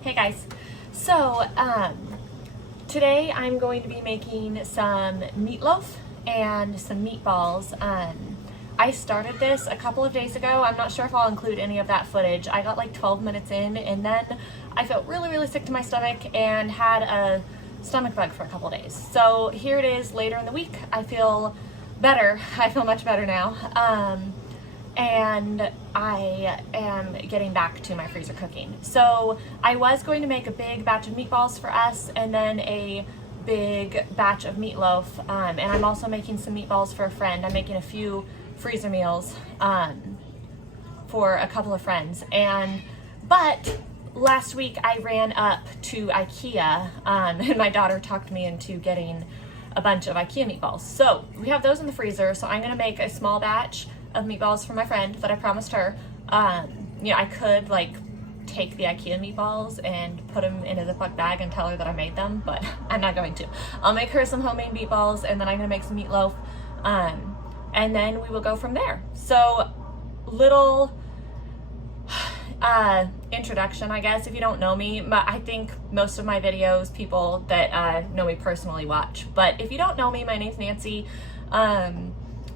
Hey guys, so today I'm going to be making some meatloaf and some meatballs. I started this a couple of days ago. I'm not sure if I'll include any of that footage. I got like 12 minutes in and then I felt really sick to my stomach and had a stomach bug for a couple days. So here it is later in the week. I feel better. I feel much better now. And I am getting back to my freezer cooking. So I was going to make a big batch of meatballs for us and then a big batch of meatloaf. And I'm also making some meatballs for a friend. I'm making a few freezer meals for a couple of friends. But last week I ran up to IKEA and my daughter talked me into getting a bunch of IKEA meatballs. So we have those in the freezer. So I'm gonna make a small batch of meatballs for my friend that I promised her. You know, I could like take the IKEA meatballs and put them in a Ziploc bag and tell her that I made them, but I'm not going to. I'll make her some homemade meatballs and then I'm gonna make some meatloaf, and then we will go from there. So little introduction, I guess, if you don't know me. I think most of my videos people that know me personally watch, but if you don't know me, my name's Nancy.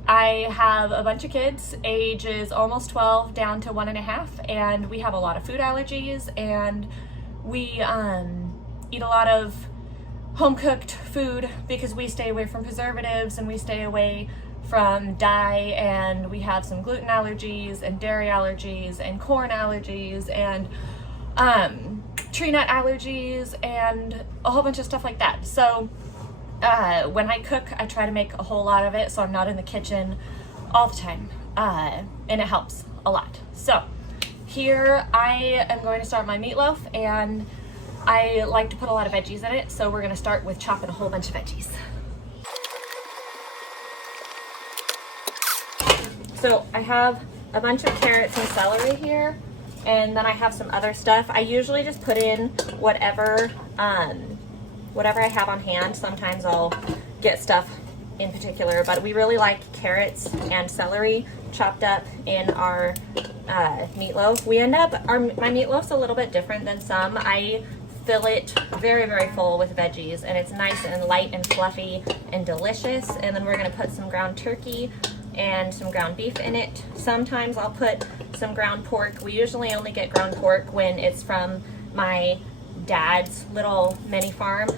I have a bunch of kids, ages almost 12 down to 1.5, and we have a lot of food allergies, and we eat a lot of home-cooked food because we stay away from preservatives and we stay away from dye, and we have some gluten allergies and dairy allergies and corn allergies and tree nut allergies and a whole bunch of stuff like that. So when I cook, I try to make a whole lot of it so I'm not in the kitchen all the time, and it helps a lot. So here I am going to start my meatloaf, and I like to put a lot of veggies in it, so we're going to start with chopping a whole bunch of veggies. So I have a bunch of carrots and celery here, and then I have some other stuff. I usually just put in whatever I have on hand. Sometimes I'll get stuff in particular, but we really like carrots and celery chopped up in our meatloaf. My meatloaf's a little bit different than some. I fill it very full with veggies, and it's nice and light and fluffy and delicious. And then we're gonna put some ground turkey and some ground beef in it. Sometimes I'll put some ground pork. We usually only get ground pork when it's from my dad's little mini farm.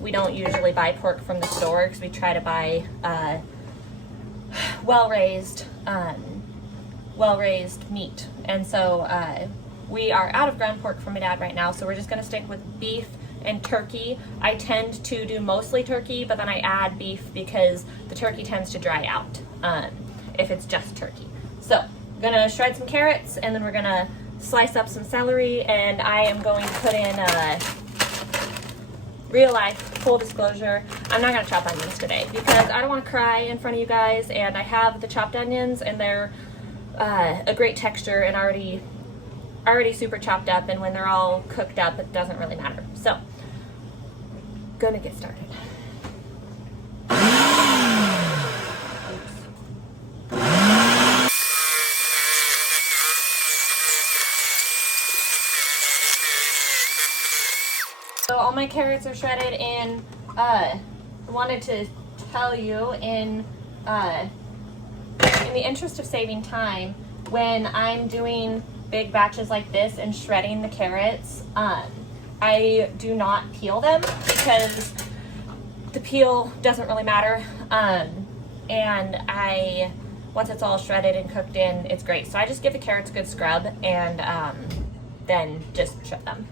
We don't usually buy pork from the store because we try to buy well-raised meat. And so we are out of ground pork from my dad right now, so we're just gonna stick with beef and turkey. I tend to do mostly turkey, but then I add beef because the turkey tends to dry out if it's just turkey. So I'm gonna shred some carrots, and then we're gonna slice up some celery, and I am going to put in real life, full disclosure, I'm not gonna chop onions today because I don't wanna cry in front of you guys, and I have the chopped onions and they're a great texture and already super chopped up, and when they're all cooked up it doesn't really matter. So gonna get started. So all my carrots are shredded, and I wanted to tell you in the interest of saving time, when I'm doing big batches like this and shredding the carrots, I do not peel them because the peel doesn't really matter, and once it's all shredded and cooked in, it's great. So I just give the carrots a good scrub and then just shred them.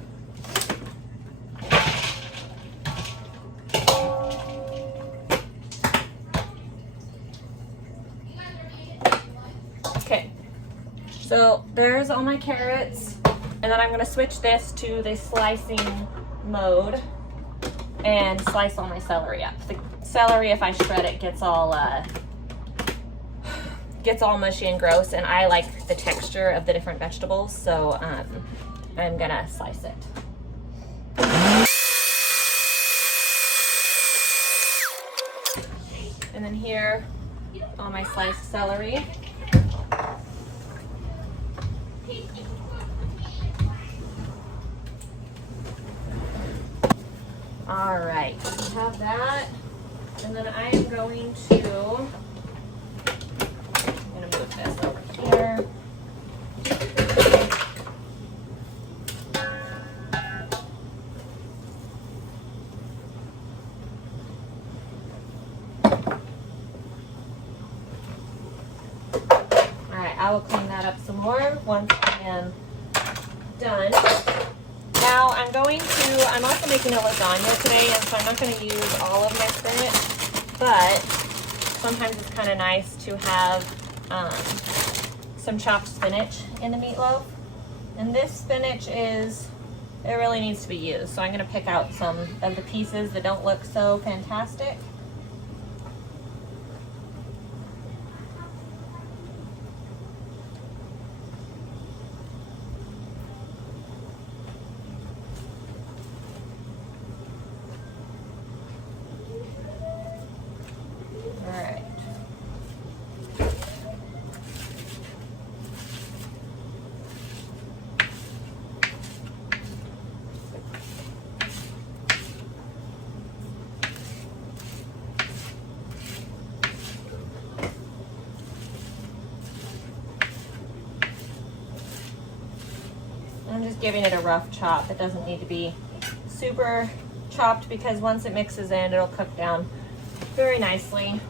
Okay, so there's all my carrots, and then I'm gonna switch this to the slicing mode and slice all my celery up. The celery, if I shred it, gets all mushy and gross, and I like the texture of the different vegetables, so I'm gonna slice it. And then here, all my sliced celery. All right, we have that. And then I am going to, I'm gonna move this over here. All right, I will clean that up some more once I am done. Now I'm also making a lasagna today, and so I'm not going to use all of my spinach, but sometimes it's kind of nice to have some chopped spinach in the meatloaf. And this spinach it really needs to be used. So I'm going to pick out some of the pieces that don't look so fantastic. I'm just giving it a rough chop. It doesn't need to be super chopped because once it mixes in, it'll cook down very nicely.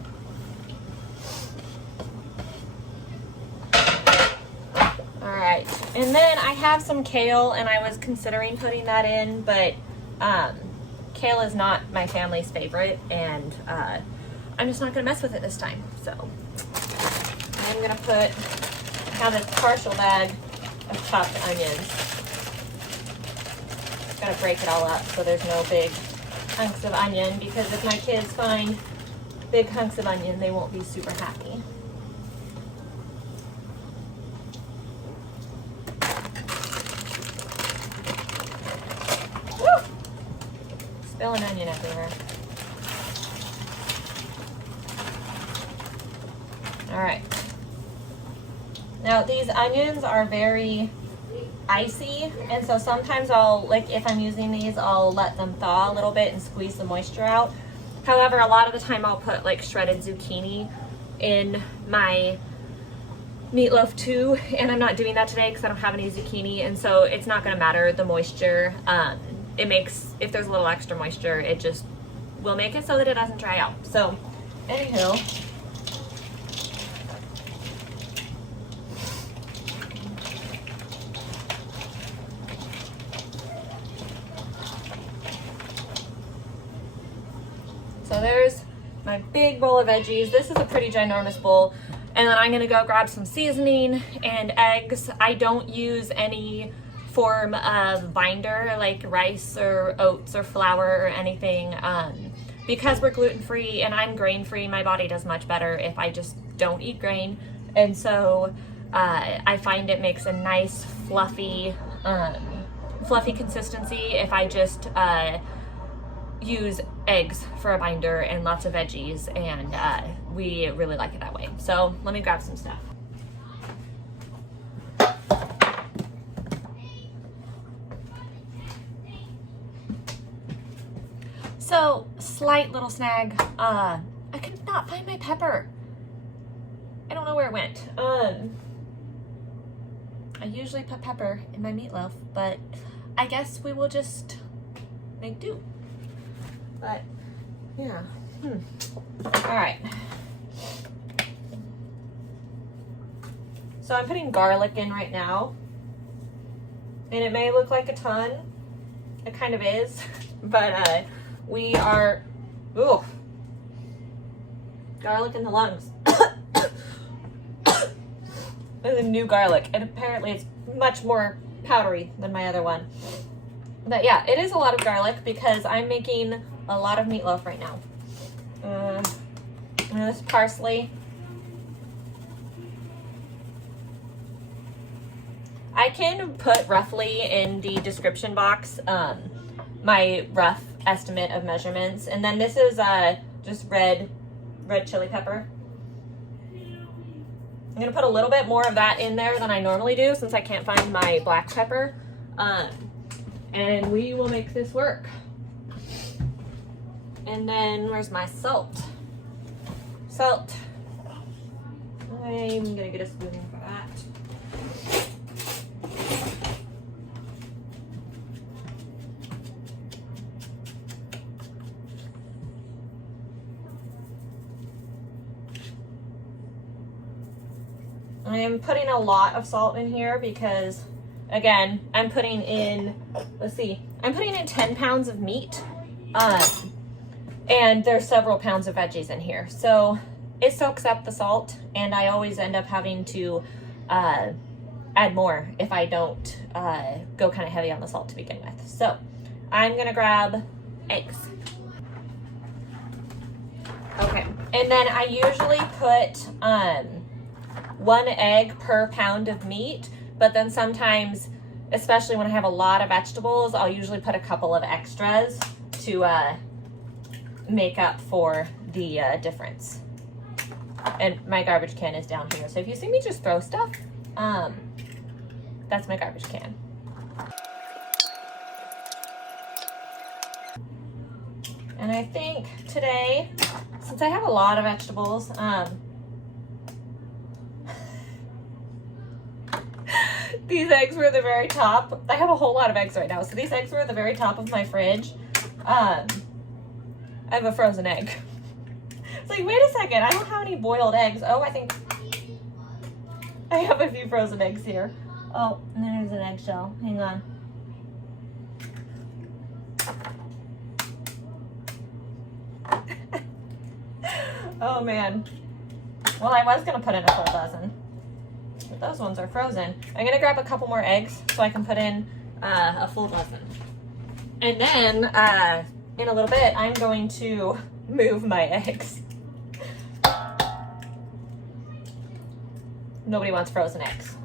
All right, and then I have some kale, and I was considering putting that in, but kale is not my family's favorite, and I'm just not gonna mess with it this time. So I'm gonna have a partial bag of chopped onions. Gotta break it all up so there's no big hunks of onion, because if my kids find big hunks of onion, they won't be super happy. Woo! Spilling onion everywhere. All right. Now these onions are very icy, and so sometimes if I'm using these, I'll let them thaw a little bit and squeeze the moisture out. However, a lot of the time I'll put like shredded zucchini in my meatloaf too, and I'm not doing that today because I don't have any zucchini, and so it's not going to matter the moisture. If there's a little extra moisture, it just will make it so that it doesn't dry out. So anywho, so there's my big bowl of veggies. This is a pretty ginormous bowl. And then I'm gonna go grab some seasoning and eggs. I don't use any form of binder like rice or oats or flour or anything. Because we're gluten-free and I'm grain-free, my body does much better if I just don't eat grain. And so I find it makes a nice fluffy consistency if I just use eggs for a binder and lots of veggies, and we really like it that way. So let me grab some stuff. So slight little snag, I could not find my pepper. I don't know where it went. I usually put pepper in my meatloaf, but I guess we will just make do. But yeah, all right. So I'm putting garlic in right now, and it may look like a ton. It kind of is, but we are, ooh, garlic in the lungs. This is a new garlic, and apparently it's much more powdery than my other one. But yeah, it is a lot of garlic because I'm making a lot of meatloaf right now. And this parsley. I can put roughly in the description box my rough estimate of measurements. And then this is just red chili pepper. I'm gonna put a little bit more of that in there than I normally do since I can't find my black pepper. And we will make this work. And then where's my salt? Salt. I'm gonna get a spoon for that. I am putting a lot of salt in here because, again, I'm putting in, let's see, I'm putting in 10 pounds of meat, and there's several pounds of veggies in here. So it soaks up the salt, and I always end up having to add more if I don't go kind of heavy on the salt to begin with. So I'm gonna grab eggs. Okay, and then I usually put 1 egg per pound of meat, but then sometimes, especially when I have a lot of vegetables, I'll usually put a couple of extras to make up for the difference. And my garbage can is down here, so if you see me just throw stuff, that's my garbage can. And I think today, since I have a lot of vegetables, these eggs were at the very top. I have a whole lot of eggs right now, so these eggs were at the very top of my fridge. I have a frozen egg. It's like, wait a second, I don't have any boiled eggs. Oh, I think I have a few frozen eggs here. Oh, and there's an eggshell. Hang on. Oh man. Well, I was gonna put in a full dozen, but those ones are frozen. I'm gonna grab a couple more eggs so I can put in a full dozen. And then in a little bit, I'm going to move my eggs. Nobody wants frozen eggs.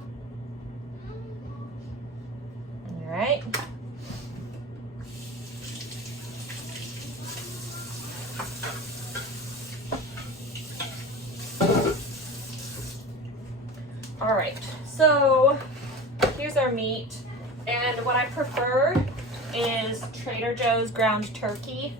All right. All right, so here's our meat. And what I prefer is Trader Joe's ground turkey.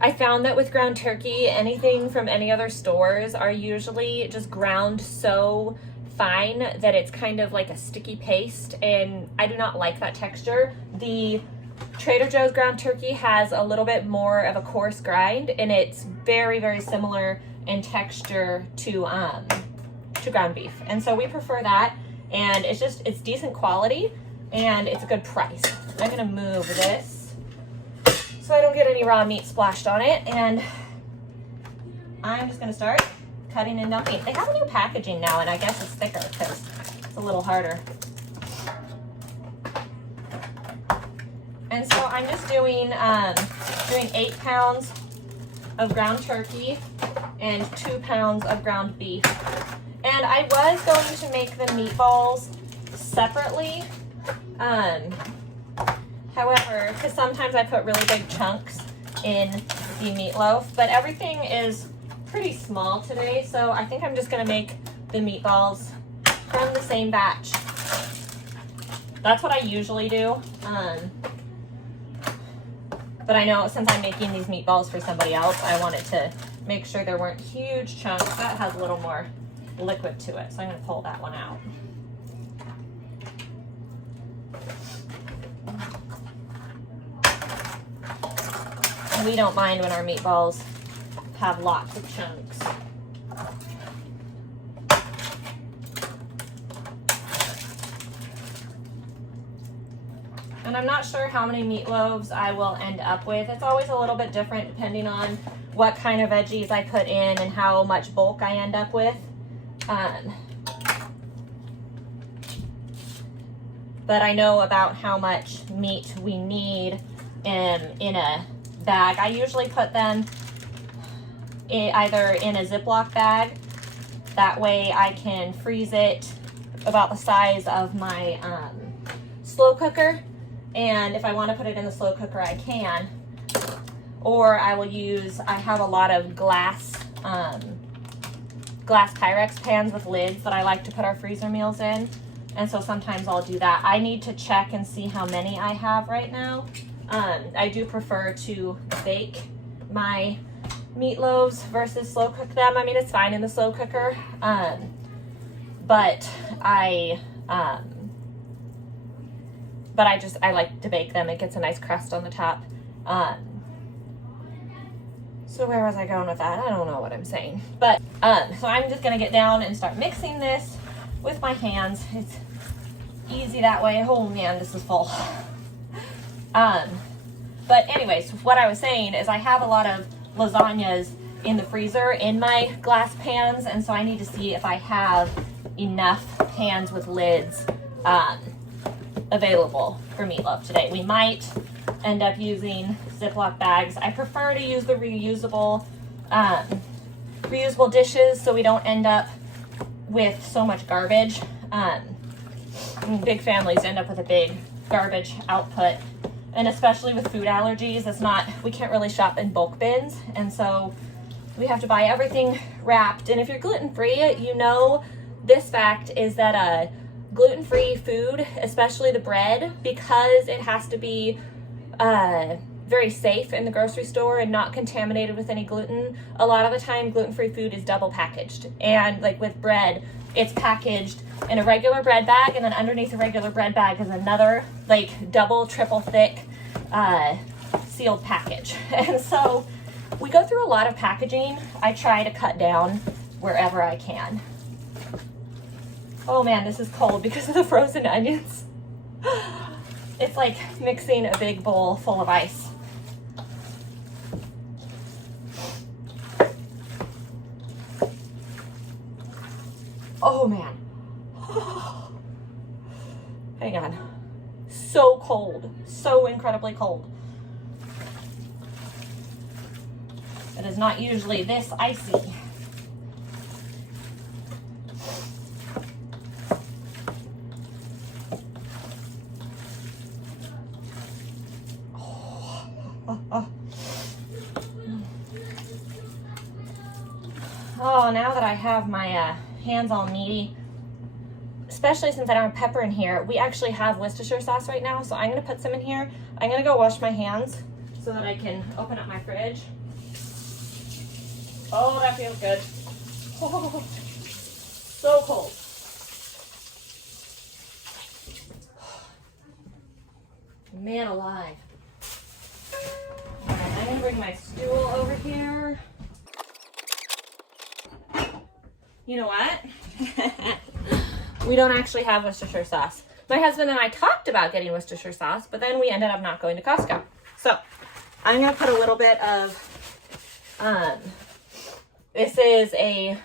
I found that with ground turkey, anything from any other stores are usually just ground so fine that it's kind of like a sticky paste, and I do not like that texture. The Trader Joe's ground turkey has a little bit more of a coarse grind, and it's very, very similar in texture to ground beef. And so we prefer that, and it's decent quality, and it's a good price. I'm gonna move this so I don't get any raw meat splashed on it, and I'm just gonna start cutting and dumping. They have a new packaging now, and I guess it's thicker because it's a little harder. And so I'm just doing 8 pounds of ground turkey and 2 pounds of ground beef. And I was going to make the meatballs separately. However, because sometimes I put really big chunks in the meatloaf, but everything is pretty small today, so I think I'm just gonna make the meatballs from the same batch. That's what I usually do. But I know since I'm making these meatballs for somebody else, I wanted to make sure there weren't huge chunks. That has a little more liquid to it, so I'm gonna pull that one out. We don't mind when our meatballs have lots of chunks. And I'm not sure how many meatloaves I will end up with. It's always a little bit different depending on what kind of veggies I put in and how much bulk I end up with. But I know about how much meat we need in a bag. I usually put them either in a Ziploc bag. That way I can freeze it about the size of my slow cooker. And if I want to put it in the slow cooker, I can. Or I will use, I have a lot of glass Pyrex pans with lids that I like to put our freezer meals in. And so sometimes I'll do that. I need to check and see how many I have right now. I do prefer to bake my meatloaves versus slow cook them. I mean, it's fine in the slow cooker, but I like to bake them. It gets a nice crust on the top. So where was I going with that? I don't know what I'm saying. But so I'm just gonna get down and start mixing this with my hands. It's easy that way. Oh man, this is full. But anyways, what I was saying is I have a lot of lasagnas in the freezer in my glass pans, and so I need to see if I have enough pans with lids available for meatloaf today. We might end up using Ziploc bags. I prefer to use the reusable dishes so we don't end up with so much garbage. Big families end up with a big garbage output, and especially with food allergies, we can't really shop in bulk bins, and so we have to buy everything wrapped. And if you're gluten-free, you know this fact is that gluten-free food, especially the bread, because it has to be very safe in the grocery store and not contaminated with any gluten, a lot of the time gluten-free food is double packaged. And like with bread, it's packaged in a regular bread bag, and then underneath the regular bread bag is another like double, triple thick sealed package. And so we go through a lot of packaging. I try to cut down wherever I can. Oh man, this is cold because of the frozen onions. It's like mixing a big bowl full of ice. Oh man. Hang on. So cold. So incredibly cold. It is not usually this icy. Oh, now that I have my hands all meaty, especially since I don't have pepper in here, we actually have Worcestershire sauce right now, so I'm going to put some in here. I'm going to go wash my hands so that I can open up my fridge. Oh, that feels good. Oh, so cold. Man alive. All right, I'm going to bring my stool over here. You know what? We don't actually have Worcestershire sauce. My husband and I talked about getting Worcestershire sauce, but then we ended up not going to Costco. So I'm going to put a little bit of, this is a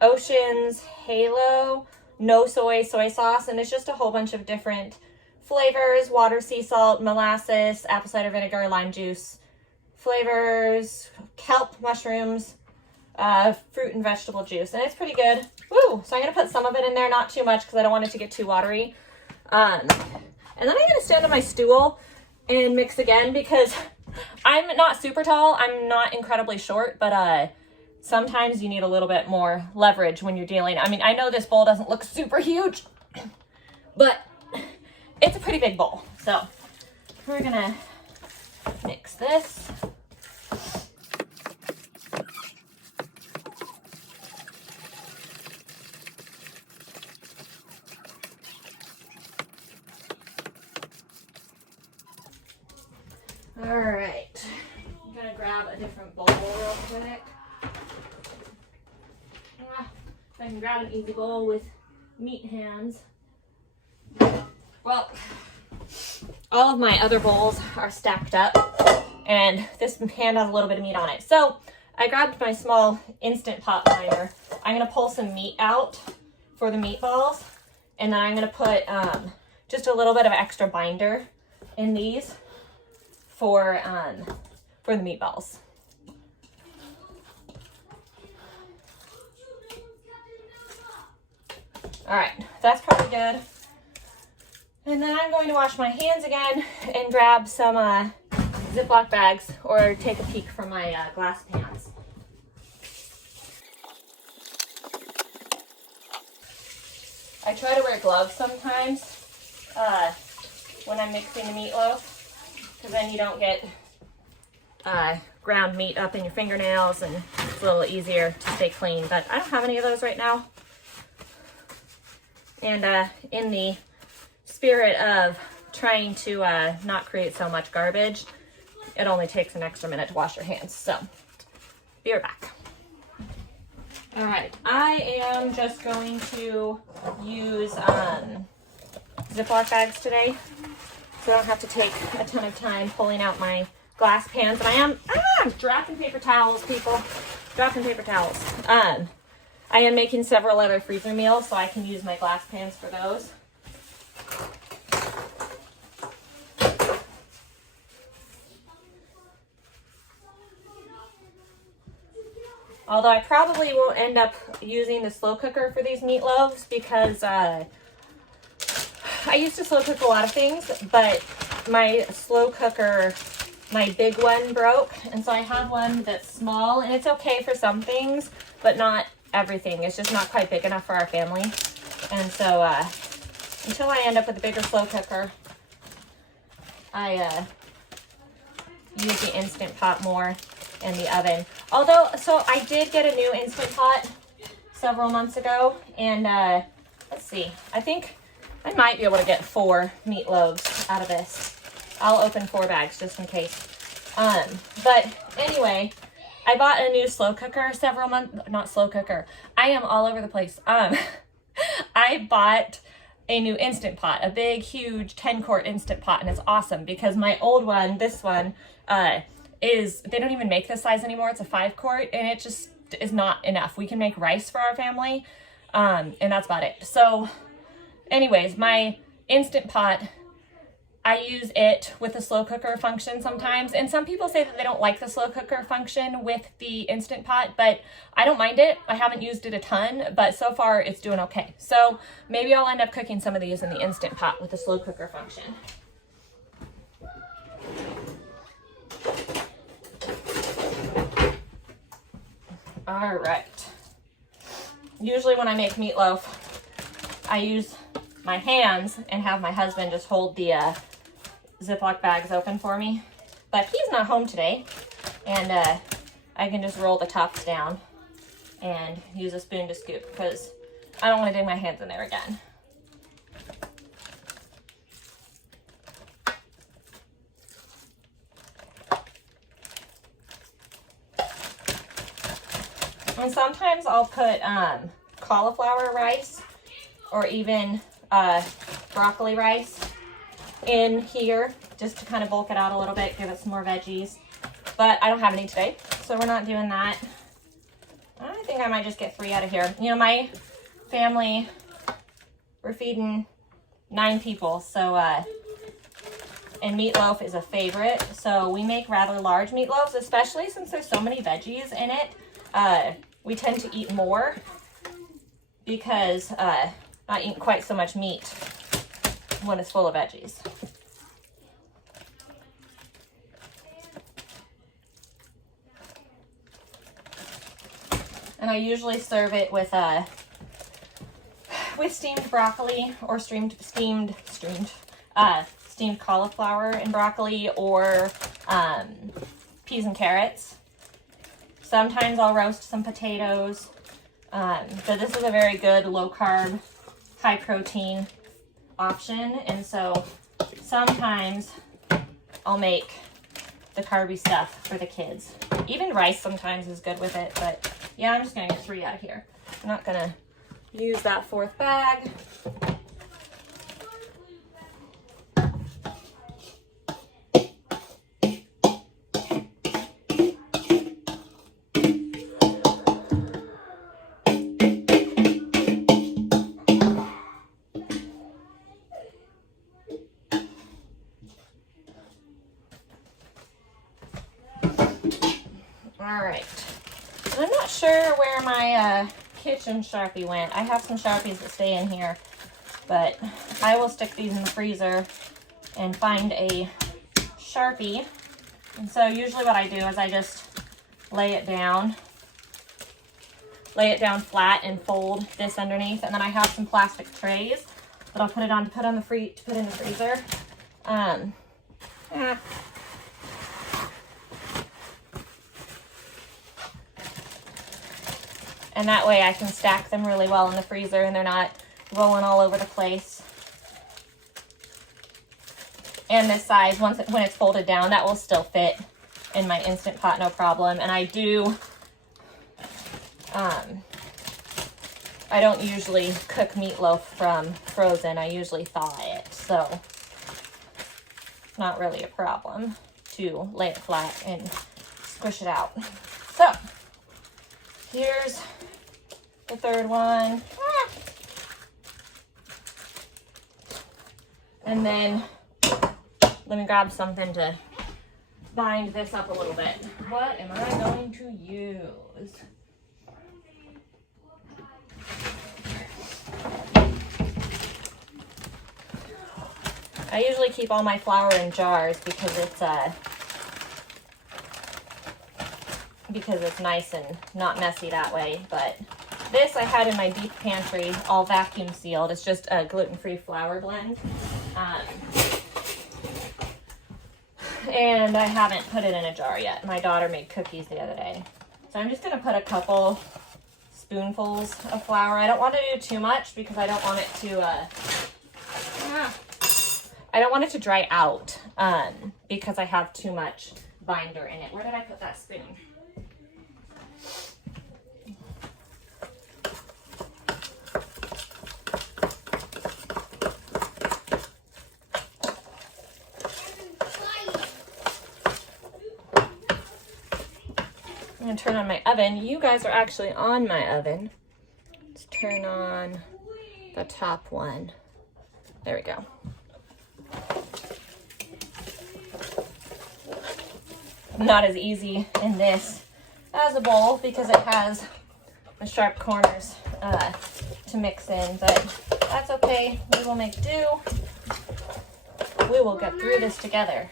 Ocean's Halo no soy sauce, and it's just a whole bunch of different flavors: water, sea salt, molasses, apple cider vinegar, lime juice, flavors, kelp, mushrooms, fruit and vegetable juice, and it's pretty good. Woo! So I'm gonna put some of it in there, not too much because I don't want it to get too watery. And then I'm gonna stand on my stool and mix again because I'm not super tall. I'm not incredibly short, but sometimes you need a little bit more leverage when you're dealing. I mean, I know this bowl doesn't look super huge, but it's a pretty big bowl. So we're gonna mix this. All right, I'm gonna grab a different bowl real quick. If I can grab an easy bowl with meat hands. Well, all of my other bowls are stacked up, and this hand has a little bit of meat on it. So I grabbed my small Instant Pot liner. I'm gonna pull some meat out for the meatballs, and then I'm gonna put just a little bit of extra binder in these for the meatballs. All right, that's probably good. And then I'm going to wash my hands again and grab some Ziploc bags or take a peek from my glass pans. I try to wear gloves sometimes when I'm mixing the meatloaf because then you don't get ground meat up in your fingernails, and it's a little easier to stay clean. But I don't have any of those right now. And in the spirit of trying to not create so much garbage, it only takes an extra minute to wash your hands. So, be right back. All right, I am just going to use Ziploc bags today, so I don't have to take a ton of time pulling out my glass pans. And I'm dropping paper towels, people. Dropping paper towels. I am making several other freezer meals, so I can use my glass pans for those. Although I probably won't end up using the slow cooker for these meatloaves, because I used to slow cook a lot of things, but my slow cooker, my big one, broke. And so I have one that's small, and it's okay for some things, but not everything. It's just not quite big enough for our family. And so until I end up with a bigger slow cooker, I use the Instant Pot more in the oven. Although, so I did get a new Instant Pot several months ago, and let's see, I think I might be able to get 4 meatloaves out of this. I'll open 4 bags just in case. But anyway, I bought a new slow cooker several months, not slow cooker. I am all over the place. I bought a new Instant Pot, a big, huge 10-quart Instant Pot, and it's awesome because my old one, this one, they don't even make this size anymore. It's a 5-quart, and it just is not enough. We can make rice for our family, and that's about it. So anyways, my Instant Pot, I use it with the slow cooker function sometimes, and some people say that they don't like the slow cooker function with the Instant Pot, but I don't mind it. I haven't used it a ton, but so far it's doing okay. So maybe I'll end up cooking some of these in the Instant Pot with the slow cooker function. All right. Usually when I make meatloaf, I use my hands and have my husband just hold the Ziploc bags open for me. But he's not home today, and I can just roll the tops down and use a spoon to scoop because I don't want to dig my hands in there again. And sometimes I'll put cauliflower rice or even broccoli rice in here just to kind of bulk it out a little bit, give it some more veggies. But I don't have any today, so we're not doing that. I think I might just get 3 out of here. You know, my family, we're feeding 9 people, so and meatloaf is a favorite. So we make rather large meatloaves, especially since there's so many veggies in it. We tend to eat more because not eating quite so much meat when it's full of veggies. And I usually serve it with steamed broccoli or steamed cauliflower and broccoli, or peas and carrots. Sometimes I'll roast some potatoes. But this is a very good low carb, high protein option, and so sometimes I'll make the carby stuff for the kids. Even rice sometimes is good with it, but yeah, I'm just gonna get 3 out of here. I'm not gonna use that 4th bag. All right, I'm not sure where my kitchen Sharpie went. I have some Sharpies that stay in here, but I will stick these in the freezer and find a Sharpie. And so usually what I do is I just lay it down flat and fold this underneath, and then I have some plastic trays that I'll put it on to put in the freezer. And that way I can stack them really well in the freezer and they're not rolling all over the place. And this size, when it's folded down, that will still fit in my Instant Pot, no problem. And I do, I don't usually cook meatloaf from frozen. I usually thaw it, so it's not really a problem to lay it flat and squish it out. So here's the third one. And then let me grab something to bind this up a little bit. What am I going to use? I usually keep all my flour in jars because it's nice and not messy that way. But this I had in my deep pantry, all vacuum sealed. It's just a gluten-free flour blend. And I haven't put it in a jar yet. My daughter made cookies the other day. So I'm just gonna put a couple spoonfuls of flour. I don't want to do too much because I don't want it to dry out because I have too much binder in it. Where did I put that spoon? I'm gonna turn on my oven. You guys are actually on my oven. Let's turn on the top one. There we go. Not as easy in this as a bowl because it has the sharp corners to mix in, but that's okay. We will make do. We will get through this together.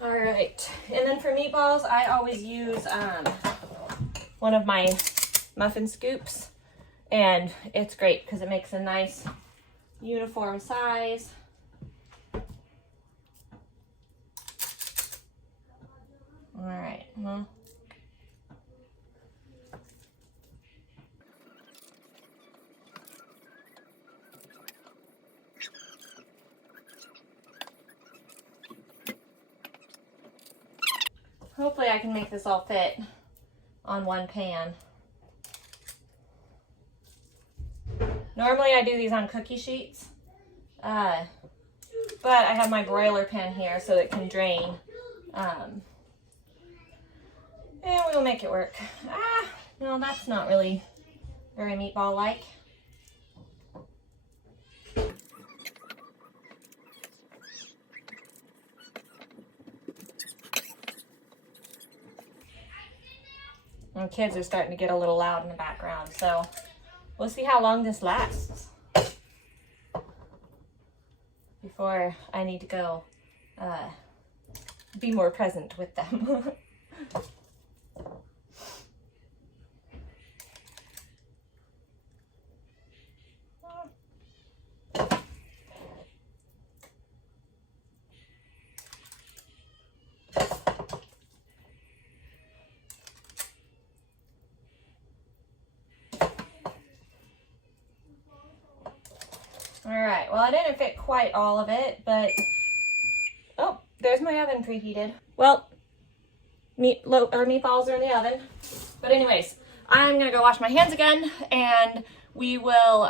Alright, and then for meatballs, I always use one of my muffin scoops, and it's great because it makes a nice uniform size. Alright, well. Hopefully I can make this all fit on one pan. Normally I do these on cookie sheets, but I have my broiler pan here so it can drain. And we will make it work. No, that's not really very meatball-like. And kids are starting to get a little loud in the background, so we'll see how long this lasts before I need to go be more present with them. Alright, well I didn't fit quite all of it, but oh, there's my oven preheated. Well, meatballs are in the oven. But anyways, I'm gonna go wash my hands again, and we will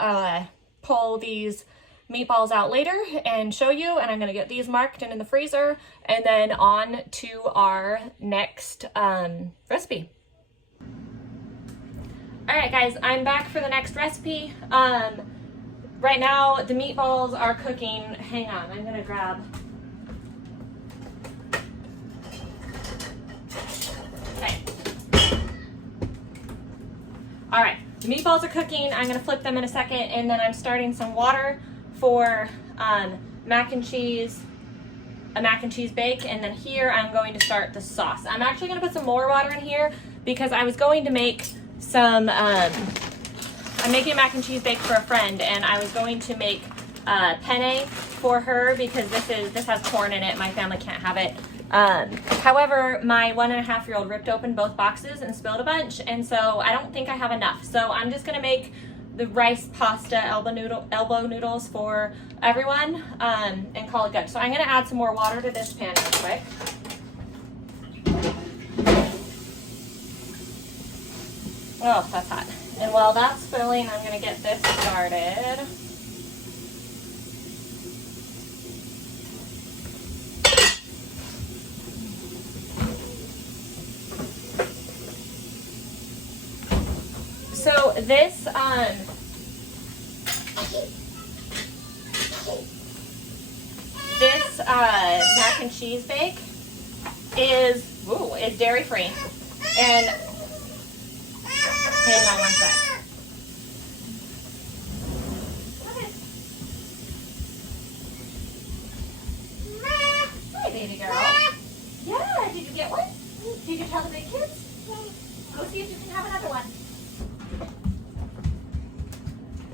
pull these meatballs out later and show you, and I'm gonna get these marked and in the freezer, and then on to our next recipe. Alright guys, I'm back for the next recipe. Right now, the meatballs are cooking. Hang on, I'm gonna grab. Okay. All right, the meatballs are cooking. I'm gonna flip them in a second, and then I'm starting some water for mac and cheese, a mac and cheese bake, and then here I'm going to start the sauce. I'm actually gonna put some more water in here because I was going to make some I'm making mac and cheese bake for a friend, and I was going to make penne for her because this has corn in it. My family can't have it. However, my 1.5-year-old ripped open both boxes and spilled a bunch, and so I don't think I have enough. So I'm just gonna make the rice pasta elbow noodles for everyone and call it good. So I'm gonna add some more water to this pan real quick. Oh, that's hot. And while that's filling, I'm gonna get this started. So this mac and cheese bake is dairy free. And hang on one sec. Hi, baby girl. Yeah, did you get one? Did you tell the big kids? Go see if you can have another one.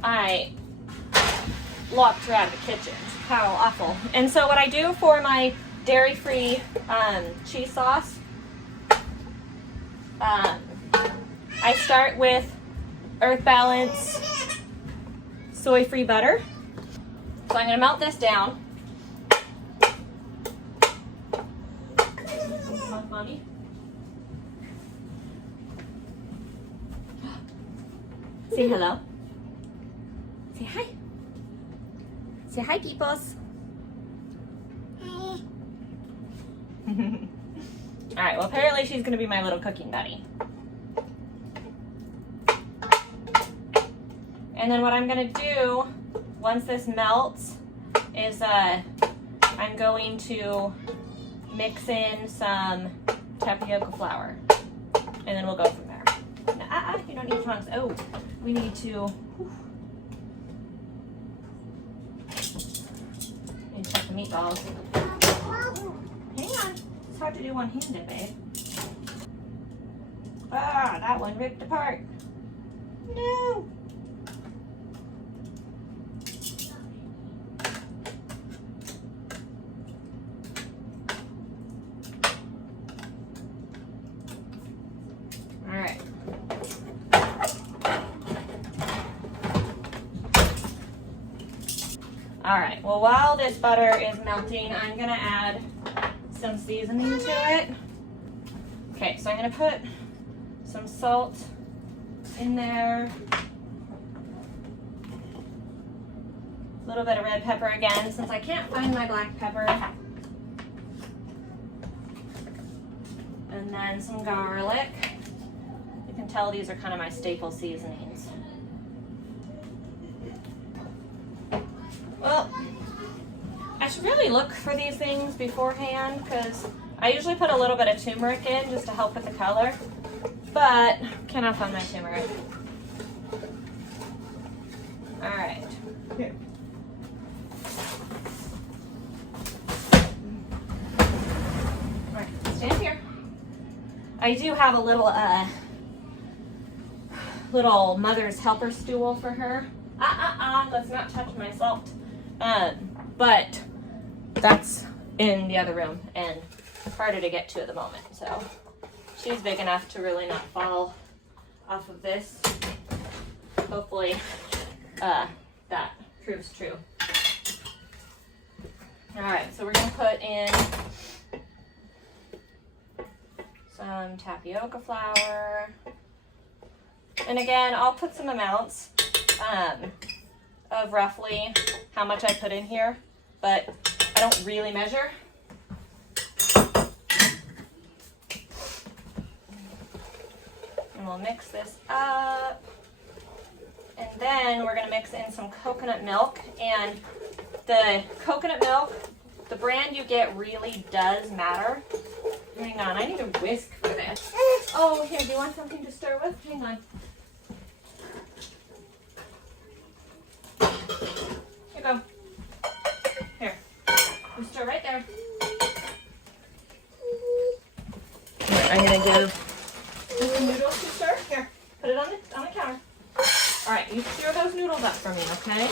I locked her out of the kitchen. How awful. And so what I do for my dairy-free cheese sauce, I start with Earth Balance soy-free butter. So I'm going to melt this down. Mommy. Say hello. Say hi. Say hi, peoples. Hi. All right, well, apparently she's gonna be my little cooking buddy. And then what I'm gonna do, once this melts, is I'm going to mix in some tapioca flour. And then we'll go from there. No, you don't need tongs. Oh, we need to... check the meatballs. Hang on. It's hard to do one-handed, babe. Ah, that one ripped apart. No. All right. All right, well, while this butter is melting, I'm gonna add some seasoning to it. Okay, so I'm gonna put some salt in there. A little bit of red pepper again, since I can't find my black pepper. And then some garlic. You can tell these are kind of my staple seasonings. Well, I should really look for these things beforehand because I usually put a little bit of turmeric in just to help with the color, but cannot find my turmeric. All right. Here. All right, stand here. I do have a little mother's helper stool for her. Let's not touch my salt. But that's in the other room and harder to get to at the moment. So she's big enough to really not fall off of this. Hopefully that proves true. All right, so we're gonna put in some tapioca flour. And again, I'll put some amounts of roughly how much I put in here, but I don't really measure. And we'll mix this up. And then we're gonna mix in some coconut milk. And the coconut milk, the brand you get really does matter. Hang on, I need a whisk for this. Oh, here, do you want something to stir with? Hang on. Here you go. Here. You stir right there. Here, I'm gonna give some noodles to stir. Here, put it on the counter. All right, You stir those noodles up for me, okay?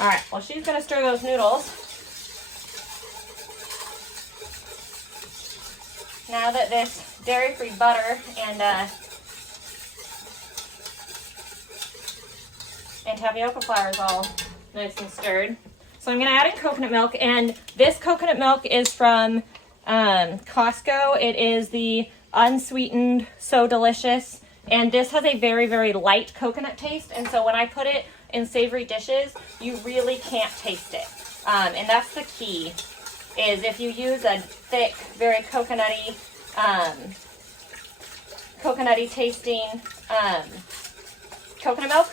All right, well, she's gonna stir those noodles. Now that this dairy-free butter and tapioca flour is all nice and stirred. So I'm gonna add in coconut milk, and this coconut milk is from Costco. It is the unsweetened, so delicious. And this has a very, very light coconut taste. And so when I put it in savory dishes, you really can't taste it. And that's the key, is if you use a thick, very coconutty tasting coconut milk,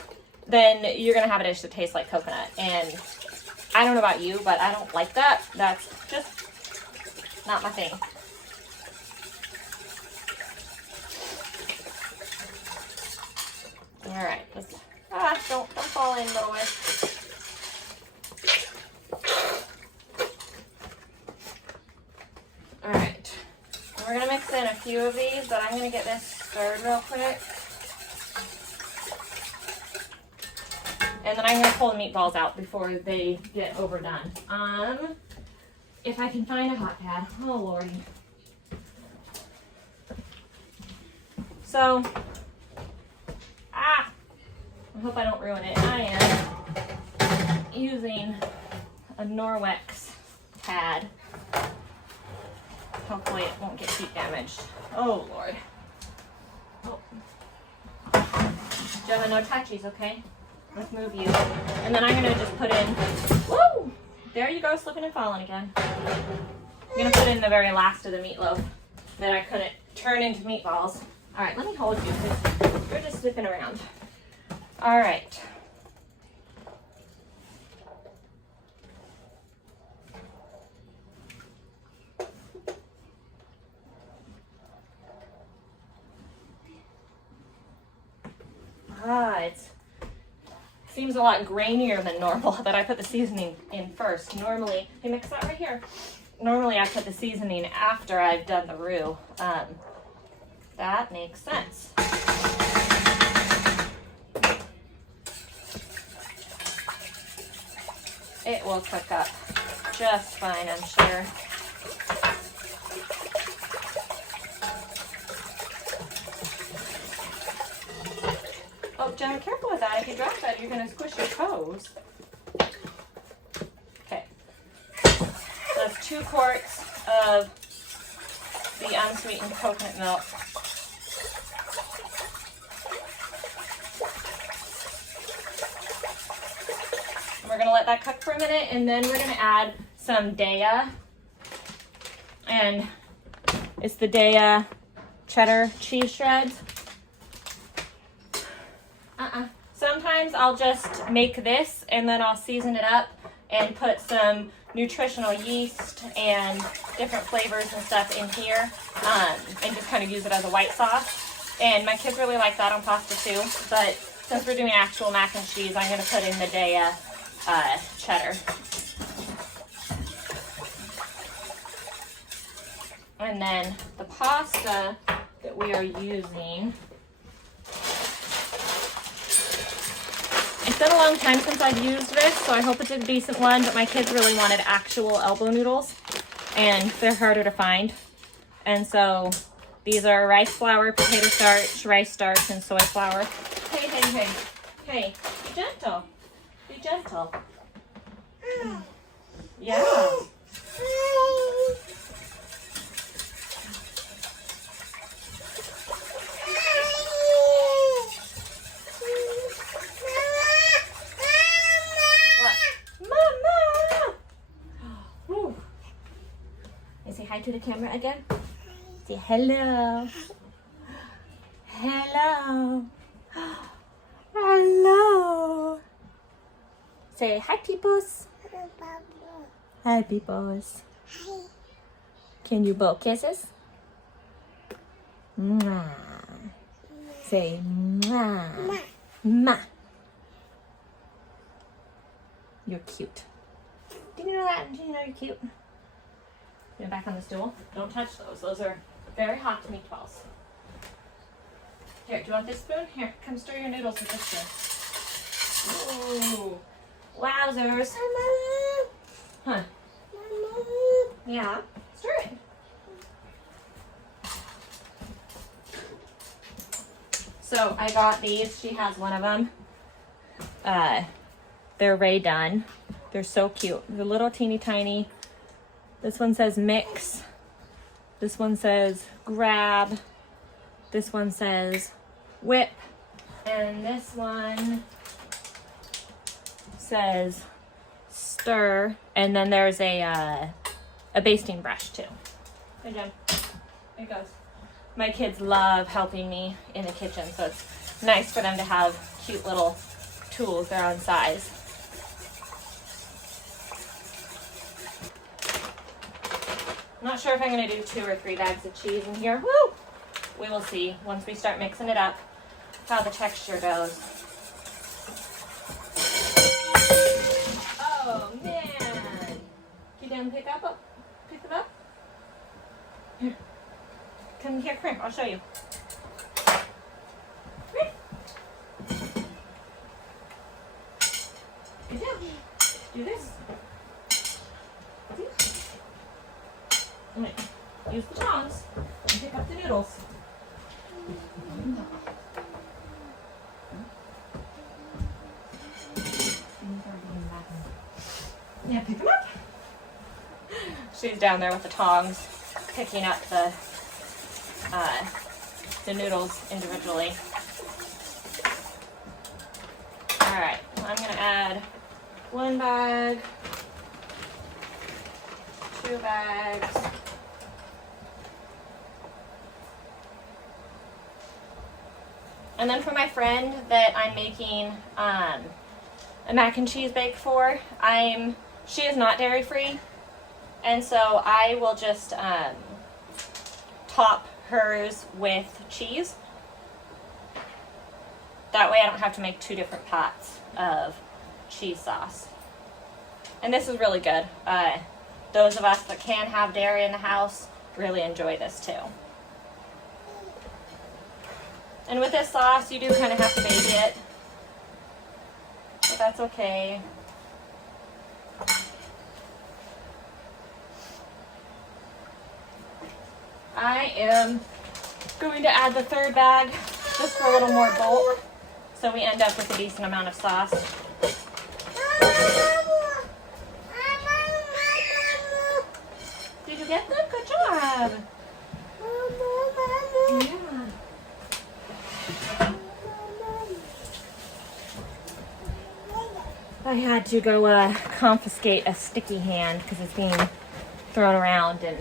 then you're gonna have a dish that tastes like coconut. And I don't know about you, but I don't like that. That's just not my thing. All right, don't fall in, little whisk. All right, we're gonna mix in a few of these, but I'm gonna get this stirred real quick. And then I'm gonna pull the meatballs out before they get overdone. If I can find a hot pad, oh Lordy. So, I hope I don't ruin it. I am using a Norwex pad. Hopefully it won't get heat damaged. Oh Lord. Oh. Gemma, no touchies, okay? Let's move you. And then I'm gonna just put in, woo! There you go, slipping and falling again. I'm gonna put in the very last of the meatloaf that I couldn't turn into meatballs. All right, let me hold you because you're just sniffing around. All right. It seems a lot grainier than normal that I put the seasoning in first. Normally, you mix that right here. Normally I put the seasoning after I've done the roux. That makes sense. It will cook up just fine, I'm sure. Oh, Jenna, careful with that. If you drop that, you're going to squish your toes. Okay. So that's 2 quarts of the unsweetened coconut milk. We're going to let that cook for a minute, and then we're going to add some daiya. And it's the daiya cheddar cheese shreds. Sometimes I'll just make this and then I'll season it up and put some nutritional yeast and different flavors and stuff in here, and just kind of use it as a white sauce. And my kids really like that on pasta too, but since we're doing actual mac and cheese, I'm going to put in the daiya cheddar. And then the pasta that we are using, it's been a long time since I've used this, so I hope it's a decent one, but my kids really wanted actual elbow noodles, and they're harder to find. And so these are rice flour, potato starch, rice starch, and soy flour. Hey, hey, hey. Hey, be gentle. Be gentle. Yeah. Say hi to the camera again. Say hello. Hello. Hello. Say hi, peoples. Hi, peoples. Hi. Can you blow kisses? Mwah. Say mwah. Ma. You're cute. Did you know that? Did you know you're cute? Get back on the stool. Don't touch those. Those are very hot meatballs. Here, do you want this spoon? Here, come stir your noodles with this spoon. Ooh, wowzers. Huh? Yeah, stir it. So I got these. She has one of them. They're Ray done. They're so cute. They're little teeny tiny. This one says mix. This one says grab. This one says whip. And this one says stir. And then there's a basting brush too. Hey, Jen. There it goes. My kids love helping me in the kitchen, so it's nice for them to have cute little tools their own size. I'm not sure if I'm going to do 2 or 3 bags of cheese in here. Woo! We will see once we start mixing it up how the texture goes. Oh man! You done pick it up? Here. Come here, come here. I'll show you. Good job. Do this. Right. Use the tongs and pick up the noodles. Yeah, pick them up. She's down there with the tongs, picking up the noodles individually. All right, I'm gonna add 1 bag, 2 bags, and then for my friend that I'm making a mac and cheese bake for, she is not dairy free, and so I will just top hers with cheese. That way I don't have to make 2 different pots of cheese sauce. And this is really good. Those of us that can have dairy in the house really enjoy this too. And with this sauce, you do kind of have to baby it, but that's okay. I am going to add the 3rd bag just for a little more bulk, so we end up with a decent amount of sauce. Did you get them? Good job. Yeah. I had to go confiscate a sticky hand because it's being thrown around and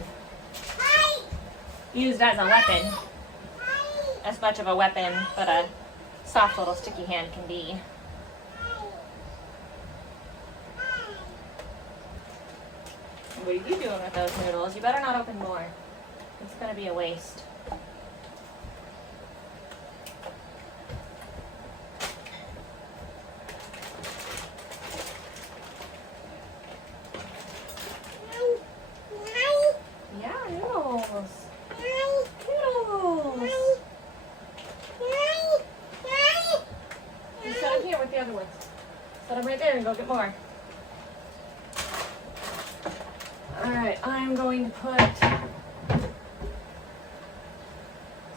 used as a weapon. As much of a weapon, but a soft little sticky hand can be. What are you doing with those noodles? You better not open more. It's going to be a waste. Yeah, noodles. Noodles. You set them here with the other ones. Set them right there and go get more. Alright, I'm going to put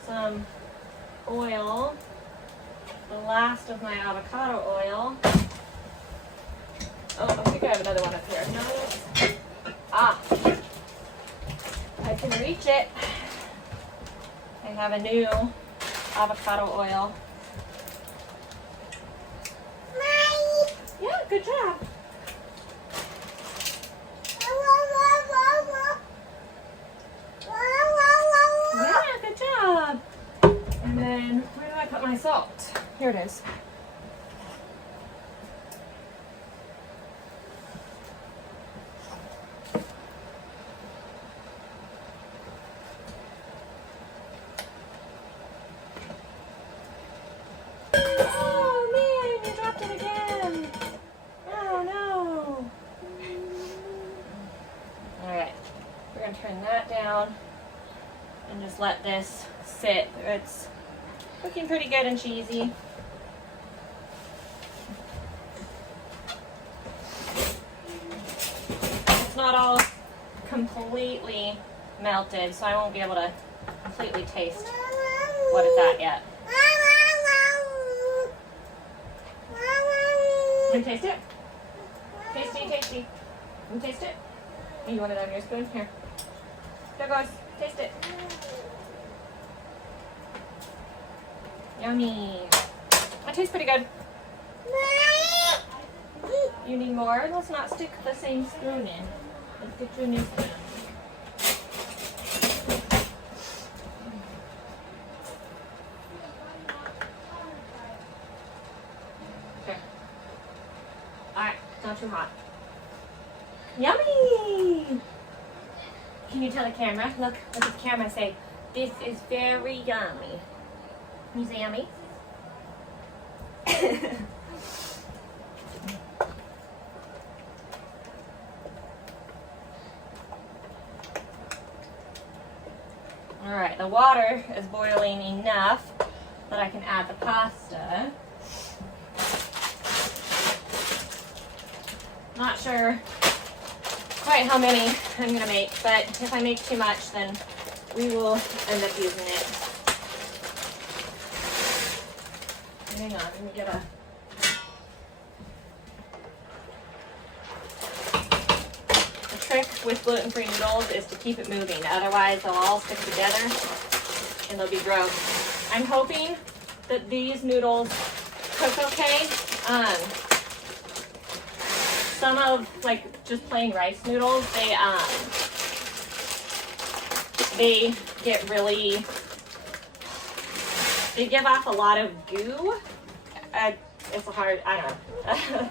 some oil, the last of my avocado oil. Oh, I think I have another one up here. No. Ah, I can reach it. I have a new avocado oil. Yeah, good job. Yeah, good job. And then, where do I put my salt? Here it is. Oh man, you dropped it again. Oh no. Alright, we're going to turn that down and just let this sit. It's Looking pretty good and cheesy. It's not all completely melted, so I won't be able to completely taste what it's at yet. You can taste it? Tasty, tasty. You can taste it? You want it on your spoon? Here. There goes. Taste it. Yummy. That tastes pretty good. You need more? Let's not stick the same spoon in. Let's get you a new spoon. Okay. Alright, not too hot. Yummy! Can you tell the camera? Look at the camera and say, this is very yummy. Can you say yummy? Alright, the water is boiling enough that I can add the pasta. Not sure quite how many I'm going to make, but if I make too much, then we will end up using it. Hang on, let me get a... The trick with gluten-free noodles is to keep it moving, otherwise they'll all stick together and they'll be gross. I'm hoping that these noodles cook okay. Some of, like, just plain rice noodles, they get really, they give off a lot of goo. It's a hard, I don't know.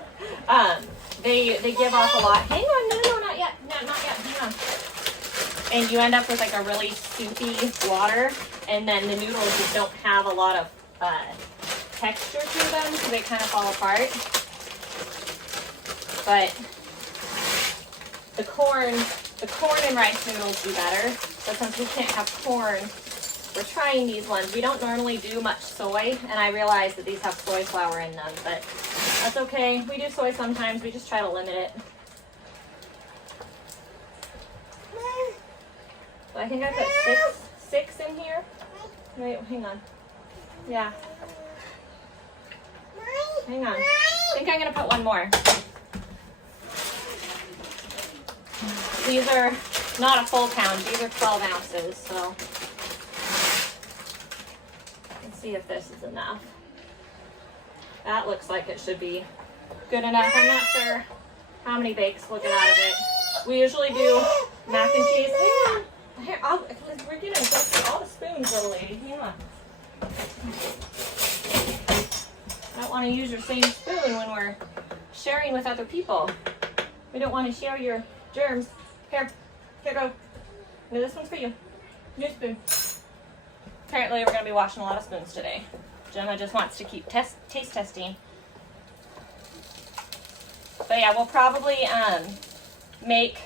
They give off a lot. Hang on, no, not yet. No, not yet, hang on. And you end up with like a really soupy water, and then the noodles just don't have a lot of texture to them, so they kind of fall apart. But the corn and rice noodles do better. But since we can't have corn, we're trying these ones. We don't normally do much soy, and I realize that these have soy flour in them, but that's okay. We do soy sometimes. We just try to limit it. So I think I put six in here. Wait, hang on. Yeah. Hang on. I think I'm going to put one more. These are not a full pound. These are 12 ounces, so let's see if this is enough. That looks like it should be good enough. I'm not sure how many bakes we'll get out of it. We usually do mac and cheese. Hang on. Here, we're getting close to all the spoons, little lady. Hang on. I don't want to use your same spoon when we're sharing with other people. We don't want to share your germs. Here go. No, this one's for you. New spoon. Apparently, we're going to be washing a lot of spoons today. Gemma just wants to keep taste testing. But yeah, we'll probably make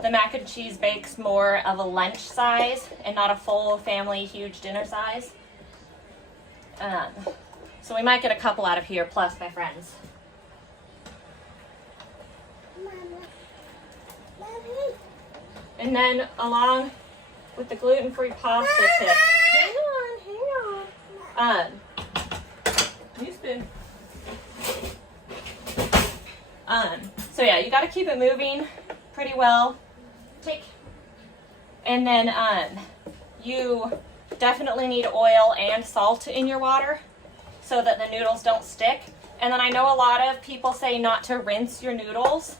the mac and cheese bakes more of a lunch size and not a full family huge dinner size. So we might get a couple out of here, plus my friends. And then along with the gluten-free pasta tip. Hang on. New spoon. So yeah, you got to keep it moving pretty well. And then you definitely need oil and salt in your water so that the noodles don't stick. And then I know a lot of people say not to rinse your noodles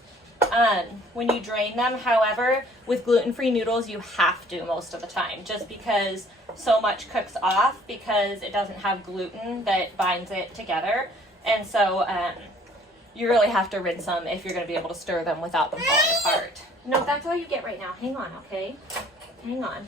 when you drain them. However, with gluten-free noodles, you have to most of the time, just because so much cooks off because it doesn't have gluten that binds it together. And so you really have to rinse them if you're going to be able to stir them without them falling apart. No, that's all you get right now. Hang on, okay? Hang on.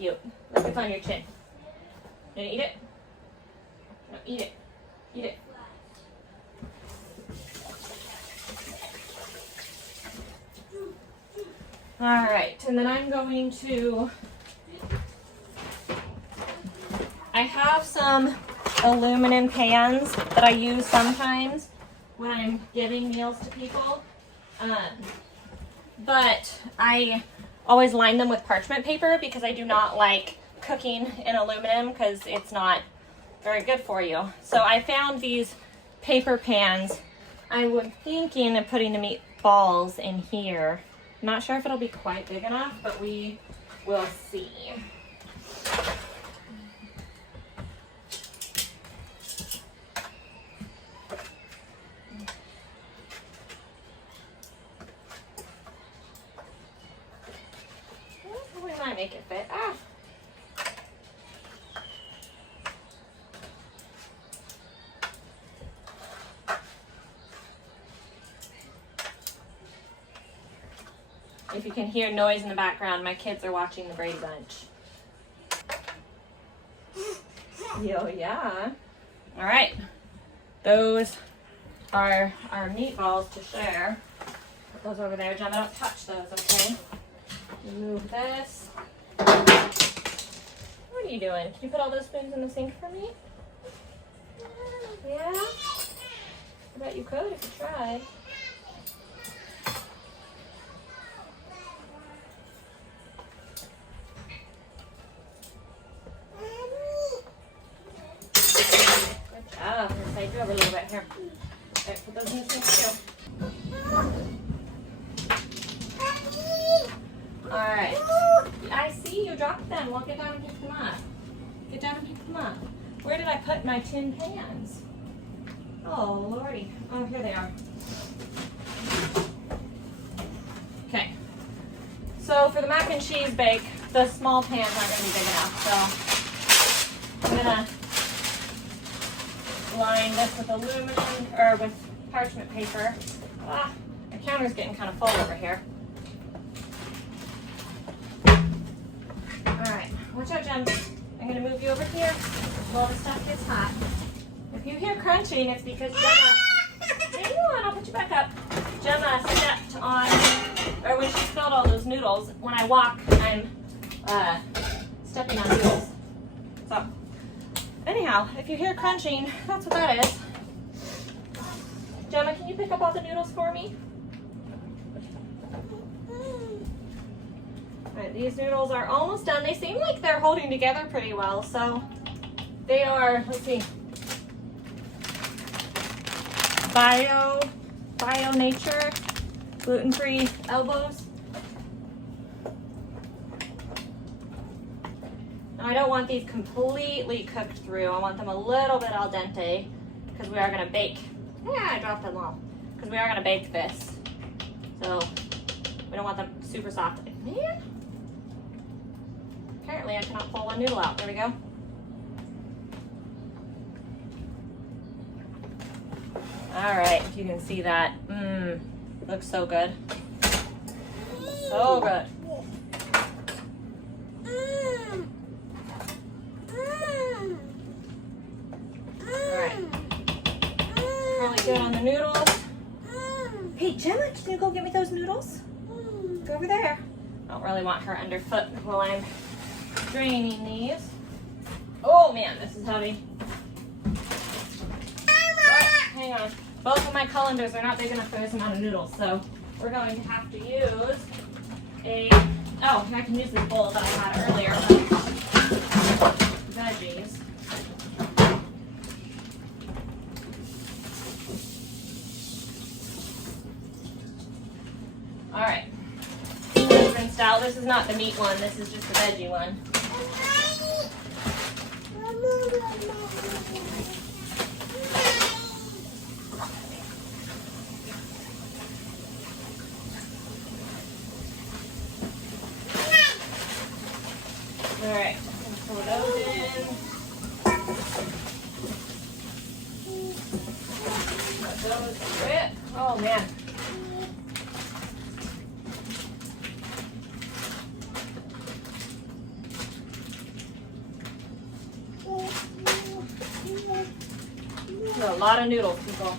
cute. Look, it's on your chin. You gonna eat it? No, eat it. Eat it. All right, and then I'm going to, I have some aluminum pans that I use sometimes when I'm giving meals to people, but I always line them with parchment paper because I do not like cooking in aluminum because it's not very good for you. So I found these paper pans. I was thinking of putting the meatballs in here. Not sure if it'll be quite big enough, but we will see. We might make it fit. Ah. If you can hear noise in the background, my kids are watching the Brady Bunch. Yo, yeah. All right. Those are our meatballs to share. Put those over there. Gemma, don't touch those, okay? Remove this. What are you doing? Can you put all those spoons in the sink for me? Yeah? I bet you could if you tried. Side you over a little bit here. Okay, put those in the sink too. Alright. I see you dropped them. Well, get down and pick them up. Get down and pick them up. Where did I put my tin pans? Oh, lordy. Oh, here they are. Okay. So for the mac and cheese bake, the small pans aren't going to be big enough. So I'm going to line this with aluminum or with parchment paper. Ah, the counter's getting kind of full over here. Alright, watch out, Jem. I'm going to move you over here while the stuff gets hot. If you hear crunching, it's because Gemma, hang on, I'll put you back up. Gemma stepped on, or when she spilled all those noodles, when I walk, I'm stepping on noodles. So, anyhow, if you hear crunching, that's what that is. Gemma, can you pick up all the noodles for me? Alright, these noodles are almost done. They seem like they're holding together pretty well, so they are, let's see, bio nature, gluten-free elbows. Now I don't want these completely cooked through. I want them a little bit al dente because we are going to bake. Yeah, I dropped them all. Because we are going to bake this. So we don't want them super soft. Man, apparently I cannot pull one noodle out. There we go. All right, if you can see that. Looks so good. So good. Good on the noodles. Hey, Gemma, can you go get me those noodles? Go over there. I don't really want her underfoot while I'm draining these. Oh man, this is heavy. Oh, hang on. Both of my colanders are not big enough for this amount of noodles, so we're going to have to use oh, I can use this bowl that I had earlier. Veggies. All right, different style. This is not the meat one. This is just the veggie one. All right, pour those in. Put those through it. Oh man. lot of noodles, people.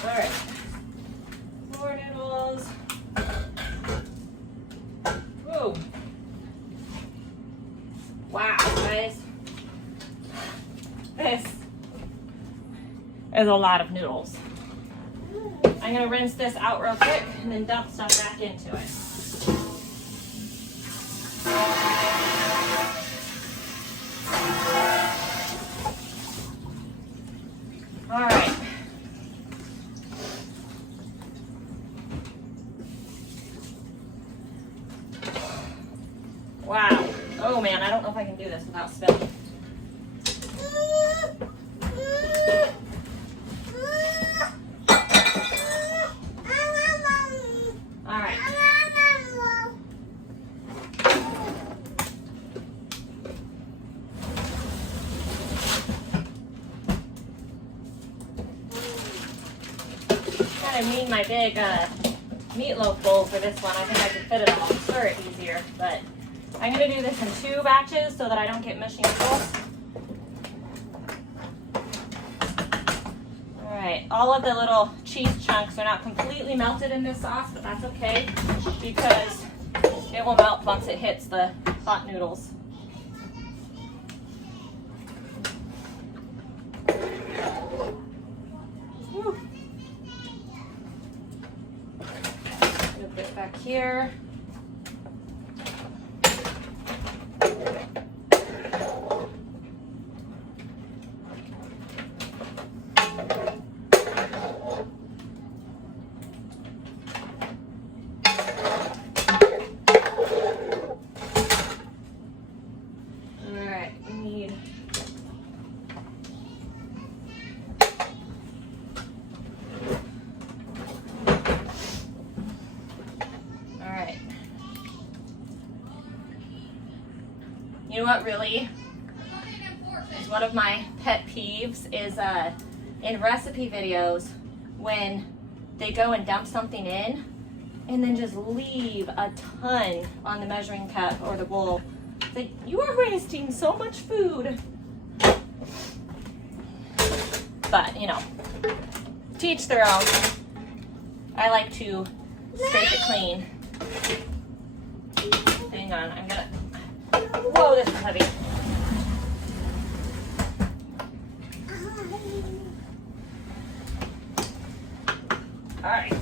All right, more noodles. Whoa. Wow, guys. This is a lot of noodles. I'm gonna rinse this out real quick and then dump stuff back into it. All right. Wow. Oh man, I don't know if I can do this without spilling. All right. Kind of need my big meatloaf bowl for this one. I think I can fit it all. Stir it easier, but I'm going to do this in 2 batches so that I don't get mushy noodles. All right, all of the little cheese chunks are not completely melted in this sauce, but that's okay because it will melt once it hits the hot noodles. Whew. Move this back here. You know what really is one of my pet peeves is in recipe videos when they go and dump something in and then just leave a ton on the measuring cup or the bowl. It's like, you are wasting so much food. But, you know, to each their own. I like to scrape it clean. Hang on, I'm gonna... Whoa, this is heavy. All right.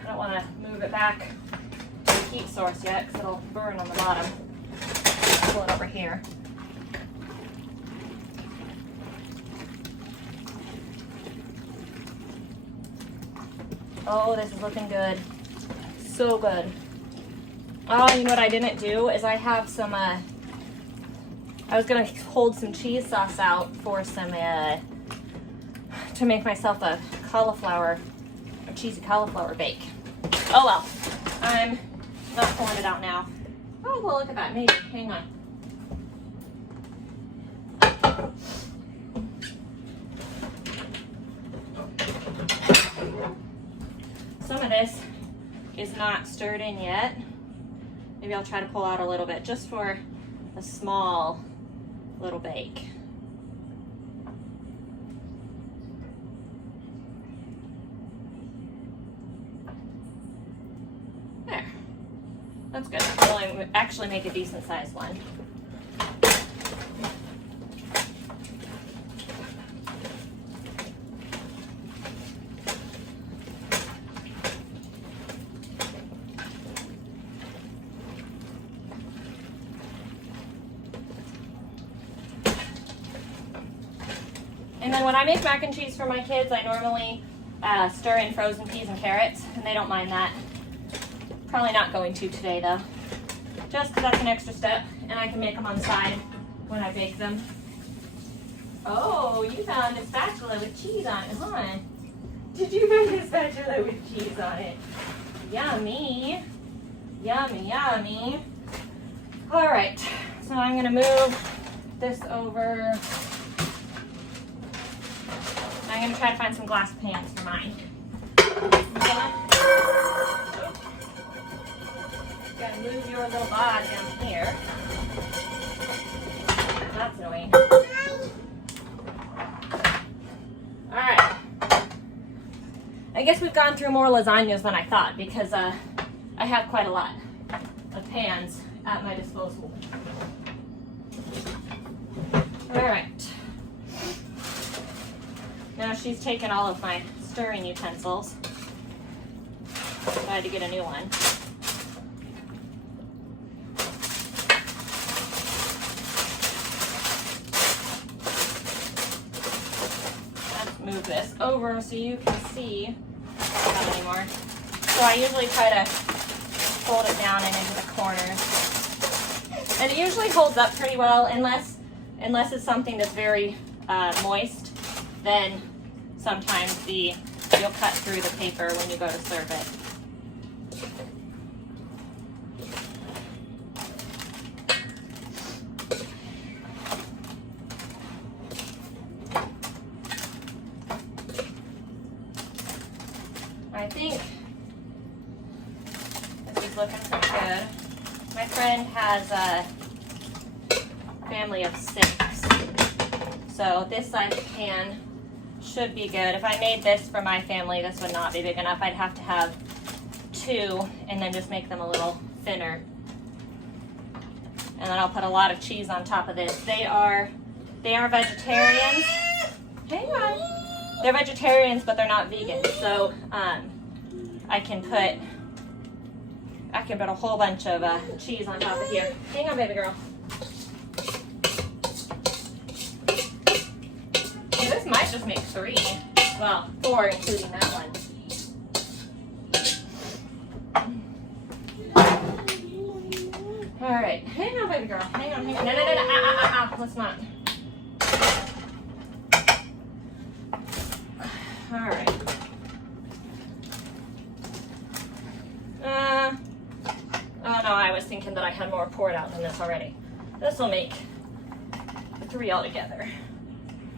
I don't want to move it back to the heat source yet because it'll burn on the bottom. Pull it over here. Oh, this is looking good. So good. Oh, you know what I didn't do is I have some, I was gonna hold some cheese sauce out for some, to make myself a cheesy cauliflower bake. Oh well, I'm not pulling it out now. Oh, well, look at that, maybe, hang on. Some of this is not stirred in yet. Maybe I'll try to pull out a little bit just for a small little bake. There. That's good. I'll actually make a decent sized one. And then when I make mac and cheese for my kids, I normally stir in frozen peas and carrots, and they don't mind that. Probably not going to today though, just because that's an extra step, and I can make them on the side when I bake them. Oh, you found a spatula with cheese on it, huh? Did you find a spatula with cheese on it? Yummy. Yummy, yummy. All right, so I'm gonna move this over. I'm gonna try to find some glass pans for mine. Gotta move your little body down here. That's annoying. Alright. I guess we've gone through more lasagnas than I thought because I have quite a lot of pans at my disposal. Alright. Now she's taken all of my stirring utensils. So I had to get a new one. Let's move this over so you can see. Not anymore. So I usually try to fold it down and into the corners. And it usually holds up pretty well unless it's something that's very moist. Then sometimes you'll cut through the paper when you go to serve it. I think this is looking pretty good. My friend has a family of 6, so this size pan should be good. If I made this for my family, this would not be big enough. I'd have to have 2 and then just make them a little thinner. And then I'll put a lot of cheese on top of this. They are vegetarians. Hang on. They're vegetarians, but they're not vegan. So I can put a whole bunch of cheese on top of here. Hang on, baby girl. This might just make 3. Well, 4 including that one. All right, hang on, baby girl. Hang on. No. Let's not. All right. Oh no, I was thinking that I had more poured out than this already. This will make 3 altogether.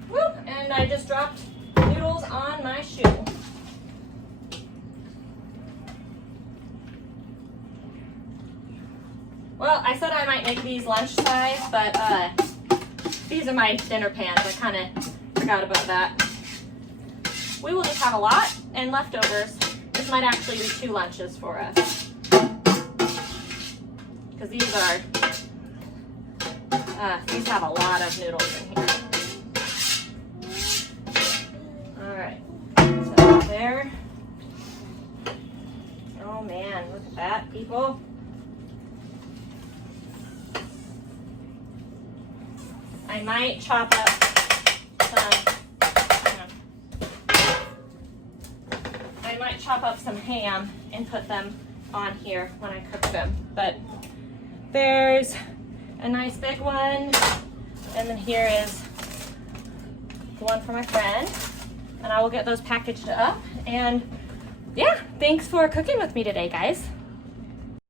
Whoop, and I just dropped noodles on my shoe. Well, I said I might make these lunch size, but these are my dinner pans. I kind of forgot about that. We will just have a lot and leftovers. This might actually be 2 lunches for us. Because these have a lot of noodles in here. Alright, so there. Oh man, look at that, people. I might chop up some ham and put them on here when I cook them. But there's a nice big one, and then here is the one for my friend, and I will get those packaged up. And yeah, thanks for cooking with me today, guys.